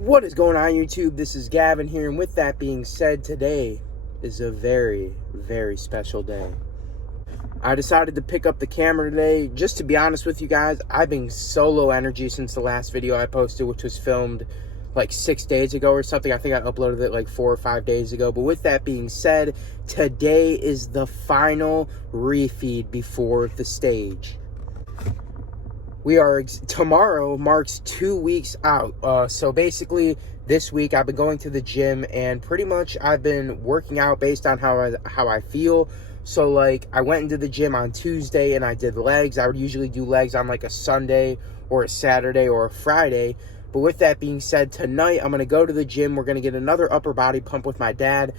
What is going on, YouTube? This is Gavin here, and with that being said, today is a very, very special day. I decided to pick up the camera today. Just to be honest with you guys, I've been so low energy since the last video I posted, which was filmed like 6 days ago or something. I think I uploaded it like 4 or 5 days ago. But with that being said, today is the final refeed before the stage. Tomorrow marks 2 weeks out. So basically this week I've been going to the gym, and pretty much I've been working out based on how I feel. So like I went into the gym on Tuesday and I did legs. I would usually do legs on like a Sunday or a Saturday or a Friday. But with that being said, tonight I'm going to go to the gym. We're going to get another upper body pump with my dad.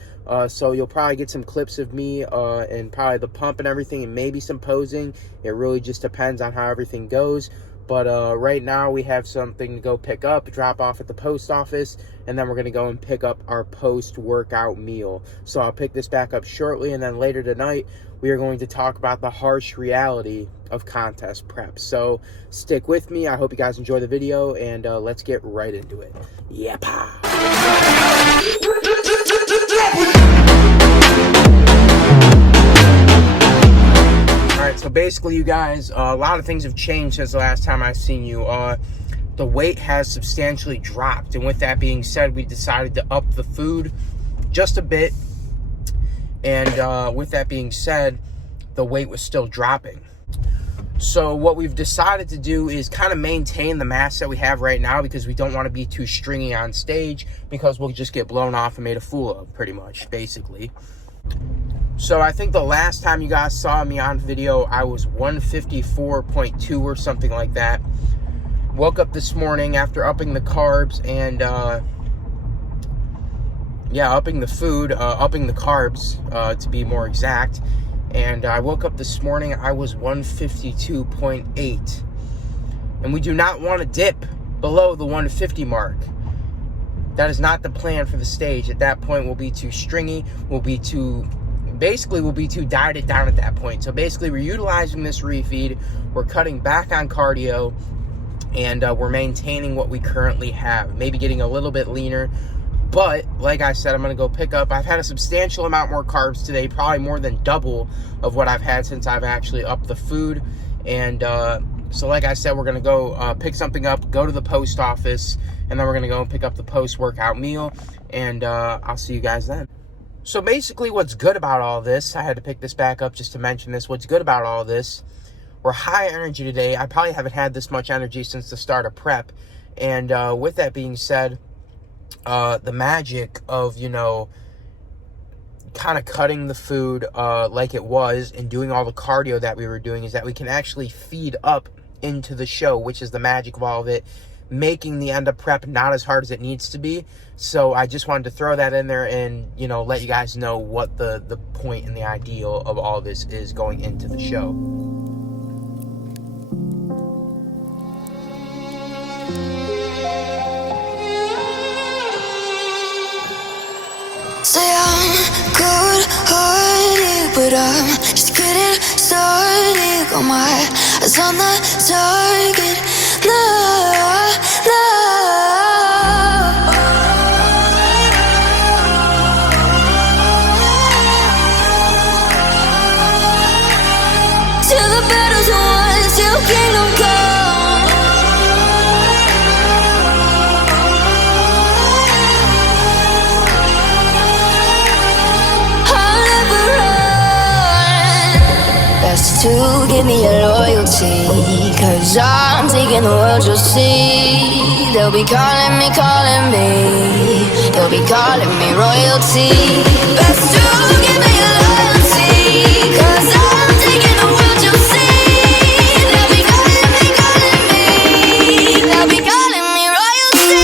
So you'll probably get some clips of me and probably the pump and everything, and maybe some posing. It really just depends on how everything goes. But right now we have something to go pick up, drop off at the post office, and then we're going to go and pick up our post-workout meal. So I'll pick this back up shortly, and then later tonight we are going to talk about the harsh reality of contest prep. So stick with me. I hope you guys enjoy the video, and let's get right into it. Yep. Alright, so basically, you guys, a lot of things have changed since the last time I've seen you. The weight has substantially dropped, and with that being said, we decided to up the food just a bit. And with that being said, the weight was still dropping. So what we've decided to do is kind of maintain the mass that we have right now, because we don't want to be too stringy on stage, because we'll just get blown off and made a fool of, pretty much, basically. So I think the last time you guys saw me on video, I was 154.2 or something like that. Woke up this morning after upping the carbs and upping the food, upping the carbs, to be more exact. And I woke up this morning, I was 152.8. And we do not want to dip below the 150 mark. That is not the plan for the stage. At that point, we'll be too stringy. We'll be too dieted down at that point. So basically, we're utilizing this refeed. We're cutting back on cardio. And we're maintaining what we currently have. Maybe getting a little bit leaner. But, like I said, I'm going to go pick up. I've had a substantial amount more carbs today. Probably more than double of what I've had since I've actually upped the food. And so, like I said, we're going to go pick something up, go to the post office, and then we're going to go and pick up the post-workout meal. And I'll see you guys then. So, basically, what's good about all this, I had to pick this back up just to mention this. What's good about all this, we're high energy today. I probably haven't had this much energy since the start of prep. And with that being said, the magic of, kind of cutting the food like it was and doing all the cardio that we were doing is that we can actually feed up into the show, which is the magic of all of it, making the end of prep not as hard as it needs to be. So I just wanted to throw that in there and, let you guys know what the point and the ideal of all this is going into the show. Say I'm good-hearted, but I'm just getting started. Got my eyes on the target. No. Till the battle's won, till kingdom come. To give me your loyalty, 'cause I'm taking the world, you'll see. They'll be calling me, they'll be calling me royalty. Best to give me your loyalty, 'cause I'm taking the world, you'll see. They'll be calling me, they'll be calling me royalty.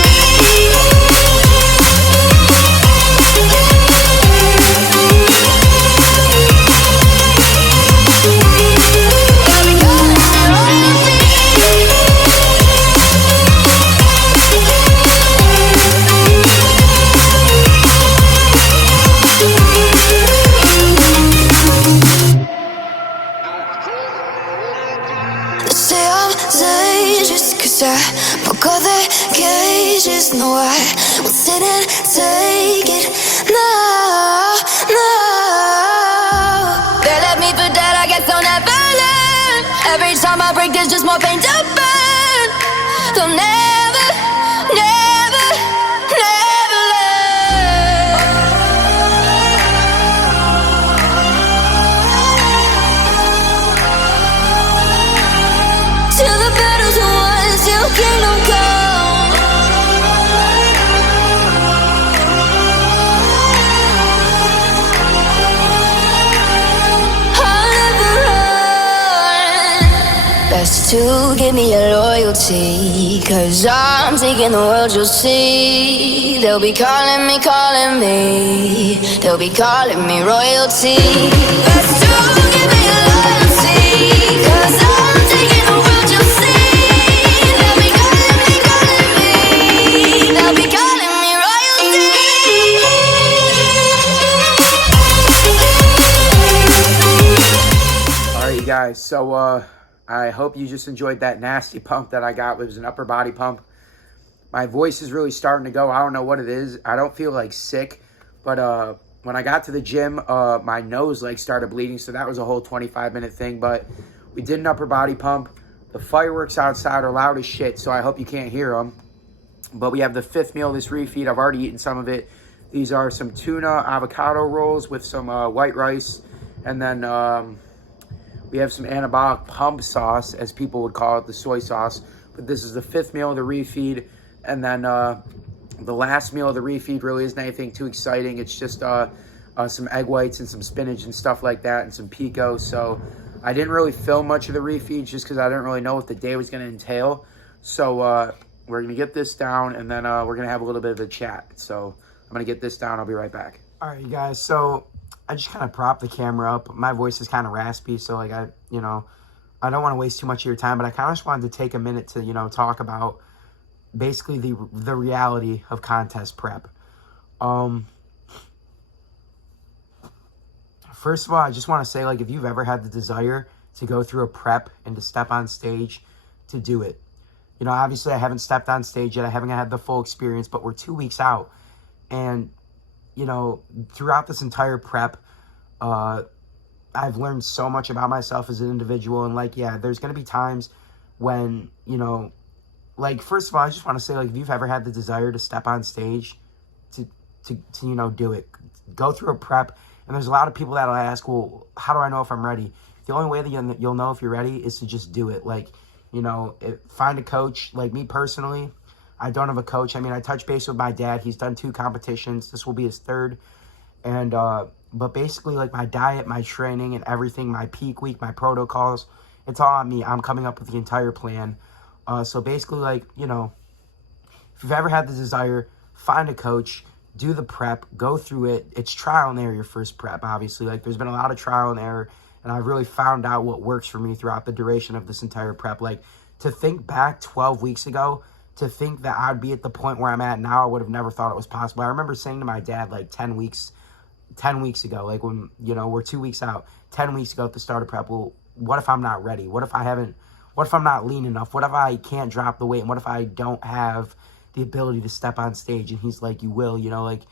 Say I'm dangerous 'cause I broke all the cages. No, I won't sit and take it. No, no. They left me for dead, I guess I'll never learn. Every time I break, there's just more pain to burn. They'll never, never, never learn. Till the battle's won, till kingdom come. I'll never run. Best to give me your loyalty, 'cause I'm taking the world, you'll see. They'll be calling me, calling me. They'll be calling me royalty. Best to give me your loyalty, 'cause I'm taking the world, you'll see. They'll be calling me, calling me. They'll be calling me royalty. All right, you guys. So I hope you just enjoyed that nasty pump that I got. It was an upper body pump. My voice is really starting to go. I don't know what it is. I don't feel like sick, but when I got to the gym, my nose like started bleeding, so that was a whole 25-minute thing. But we did an upper body pump. The fireworks outside are loud as shit, so I hope you can't hear them. But we have the 5th meal of this refeed. I've already eaten some of it. These are some tuna avocado rolls with some white rice, and then we have some anabolic pump sauce, as people would call it, the soy sauce. But this is the 5th meal of the refeed. And then the last meal of the refeed really isn't anything too exciting. It's just some egg whites and some spinach and stuff like that, and some pico. So I didn't really film much of the refeed just because I didn't really know what the day was going to entail. So we're going to get this down, and then we're going to have a little bit of a chat. So I'm going to get this down. I'll be right back. All right, you guys. So I just kind of propped the camera up. My voice is kind of raspy, so like I don't want to waste too much of your time, but I kind of just wanted to take a minute to talk about basically the reality of contest prep. First of all, I just want to say, like, if you've ever had the desire to go through a prep and to step on stage, to do it. Obviously I haven't stepped on stage yet. I haven't had the full experience, but we're 2 weeks out, and throughout this entire prep, I've learned so much about myself as an individual. And like, yeah, there's going to be times when, like, first of all, I just want to say, like, if you've ever had the desire to step on stage, to do it. Go through a prep. And there's a lot of people that'll ask, well, how do I know if I'm ready? The only way that you'll know if you're ready is to just do it. Like, find a coach. Like, me personally, I don't have a coach. I mean, I touch base with my dad. He's done 2 competitions. This will be his 3rd. And, but basically, like, my diet, my training, and everything, my peak week, my protocols, it's all on me. I'm coming up with the entire plan. So basically, like, if you've ever had the desire, find a coach, do the prep, go through it. It's trial and error, your first prep, obviously. Like, there's been a lot of trial and error, and I've really found out what works for me throughout the duration of this entire prep. Like, to think back 12 weeks ago, to think that I'd be at the point where I'm at now, I would have never thought it was possible. I remember saying to my dad, like, 10 weeks ago, like, when, we're 2 weeks out, 10 weeks ago at the start of prep, well, what if I'm not ready? What if I'm not lean enough? What if I can't drop the weight? And what if I don't have the ability to step on stage? And he's like, you will. Like,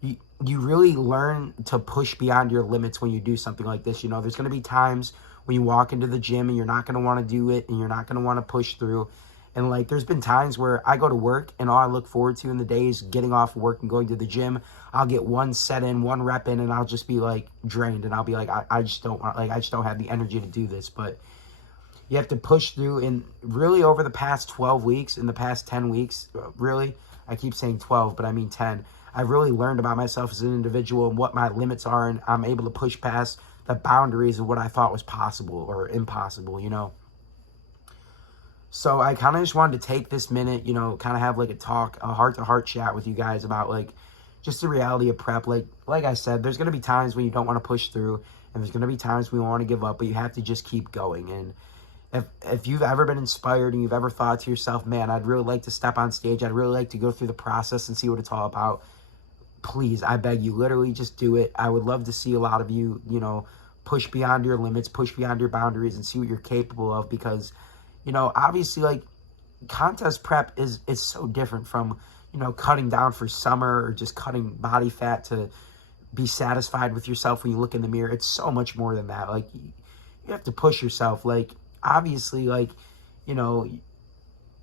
you really learn to push beyond your limits when you do something like this. There's going to be times when you walk into the gym and you're not going to want to do it, and you're not going to want to push through. And, like, there's been times where I go to work and all I look forward to in the day is getting off work and going to the gym. I'll get 1 set in, 1 rep in, and I'll just be, like, drained. And I'll be like, I just don't have the energy to do this. But you have to push through. And really, over the past 12 weeks, in the past 10 weeks, really, I keep saying 12, but I mean 10, I've really learned about myself as an individual and what my limits are, and I'm able to push past the boundaries of what I thought was possible or impossible, So I kind of just wanted to take this minute, kind of have like a heart-to-heart chat with you guys about, like, just the reality of prep. Like I said, there's going to be times when you don't want to push through, and there's going to be times when you want to give up, but you have to just keep going. And if you've ever been inspired and you've ever thought to yourself, man, I'd really like to step on stage, I'd really like to go through the process and see what it's all about, please, I beg you, literally just do it. I would love to see a lot of you, push beyond your limits, push beyond your boundaries, and see what you're capable of, because, obviously, like, contest prep is so different from, you know, cutting down for summer or just cutting body fat to be satisfied with yourself when you look in the mirror. It's so much more than that. Like, you have to push yourself. Like, obviously, like, you know,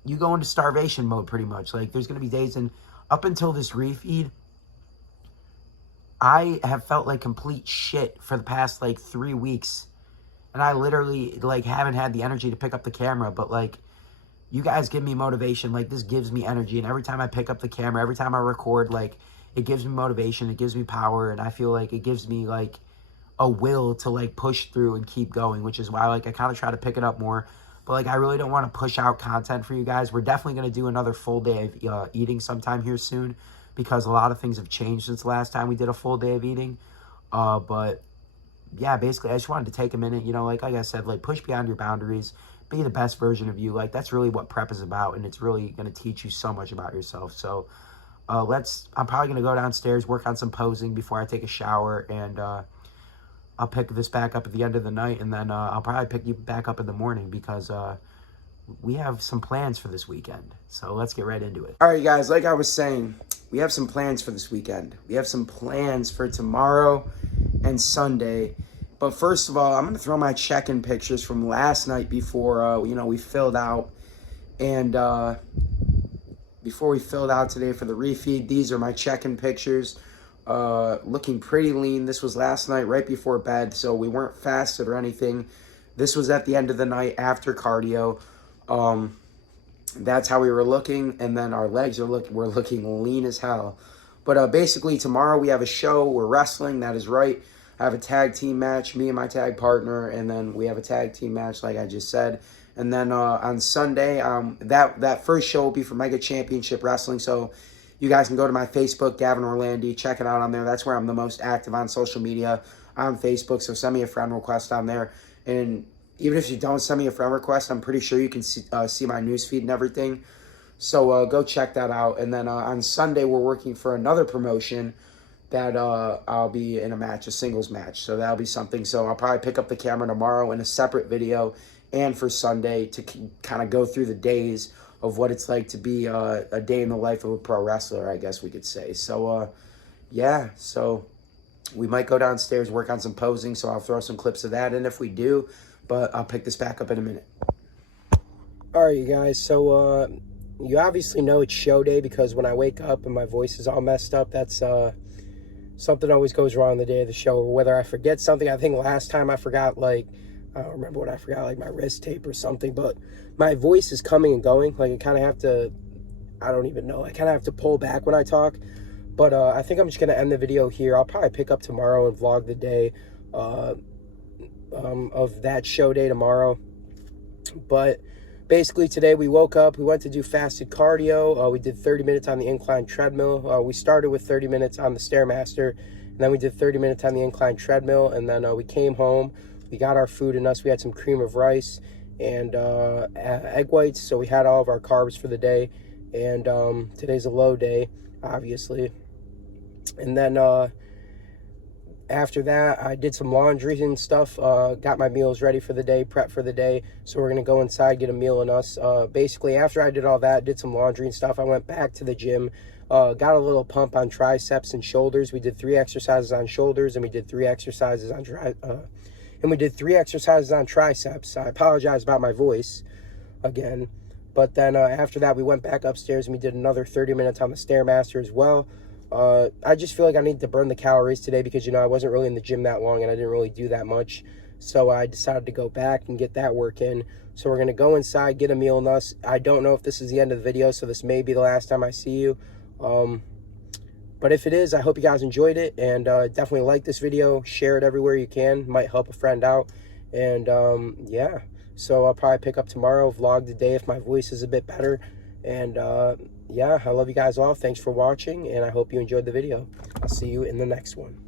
you go into starvation mode pretty much. Like, there's going to be days, and up until this refeed, I have felt like complete shit for the past, like, 3 weeks. And I literally, like, haven't had the energy to pick up the camera. But, like, you guys give me motivation. Like, this gives me energy. And every time I pick up the camera, every time I record, like, it gives me motivation. It gives me power. And I feel like it gives me, like, a will to, like, push through and keep going. Which is why, like, I kind of try to pick it up more. But, like, I really don't want to push out content for you guys. We're definitely going to do another full day of eating sometime here soon, because a lot of things have changed since the last time we did a full day of eating. But, yeah, basically, I just wanted to take a minute, you know, like I said, like, push beyond your boundaries, be the best version of you. Like, that's really what prep is about, and it's really going to teach you so much about yourself. So, I'm probably going to go downstairs, work on some posing before I take a shower, and I'll pick this back up at the end of the night, and then I'll probably pick you back up in the morning, because we have some plans for this weekend. So let's get right into it. All right, guys, like I was saying, we have some plans for this weekend. We have some plans for tomorrow and Sunday. But first of all, I'm going to throw my check-in pictures from last night before, you know, we filled out. And before we filled out today for the refeed, these are my check-in pictures. Looking pretty lean. This was last night right before bed, so we weren't fasted or anything. This was at the end of the night after cardio. That's how we were looking, and then our legs were looking lean as hell. But basically tomorrow we have a show. We're wrestling. That is right. I have a tag team match, me and my tag partner, and then we have a tag team match like I just said. And then on Sunday, that first show will be for Mega Championship Wrestling. So you guys can go to my Facebook, Gavin Orlandi, check it out on there. That's where I'm the most active on social media, on Facebook. So send me a friend request on there. And even if you don't send me a friend request, I'm pretty sure you can see my newsfeed and everything. So go check that out. And then on Sunday, we're working for another promotion that I'll be in a match, a singles match. So that'll be something. So I'll probably pick up the camera tomorrow in a separate video, and for Sunday to kind of go through the days of what it's like to be a day in the life of a pro wrestler, I guess we could say. So, yeah, so we might go downstairs, work on some posing, so I'll throw some clips of that in if we do, but I'll pick this back up in a minute. All right, you guys, so you obviously know it's show day, because when I wake up and my voice is all messed up, that's something always goes wrong the day of the show, or whether I forget something. I think last time I forgot, like, I don't remember what I forgot, like my wrist tape or something, but my voice is coming and going. Like, I kind of have to, I don't even know, I kind of have to pull back when I talk. But I think I'm just going to end the video here. I'll probably pick up tomorrow and vlog the day of that show day tomorrow. But basically today we woke up, we went to do fasted cardio. We did 30 minutes on the incline treadmill. We started with 30 minutes on the Stairmaster, and then we did 30 minutes on the incline treadmill, and then we came home. We got our food in us. We had some cream of rice and egg whites, so we had all of our carbs for the day. And today's a low day, obviously. And then after that, I did some laundry and stuff, got my meals ready for the day, prep for the day. So we're going to go inside, get a meal in us. Basically, after I did all that, did some laundry and stuff, I went back to the gym, got a little pump on triceps and shoulders. We did 3 exercises on shoulders, and we did 3 exercises on triceps. I apologize about my voice again. But then after that, we went back upstairs and we did another 30 minutes on the Stairmaster as well. I just feel like I need to burn the calories today, because, you know, I wasn't really in the gym that long and I didn't really do that much. So I decided to go back and get that work in. So we're going to go inside, get a meal in us. I don't know if this is the end of the video, so this may be the last time I see you. But if it is, I hope you guys enjoyed it, and definitely like this video, share it everywhere you can, might help a friend out. And yeah, so I'll probably pick up tomorrow, vlog the day if my voice is a bit better. And yeah, I love you guys all. Thanks for watching, and I hope you enjoyed the video. I'll see you in the next one.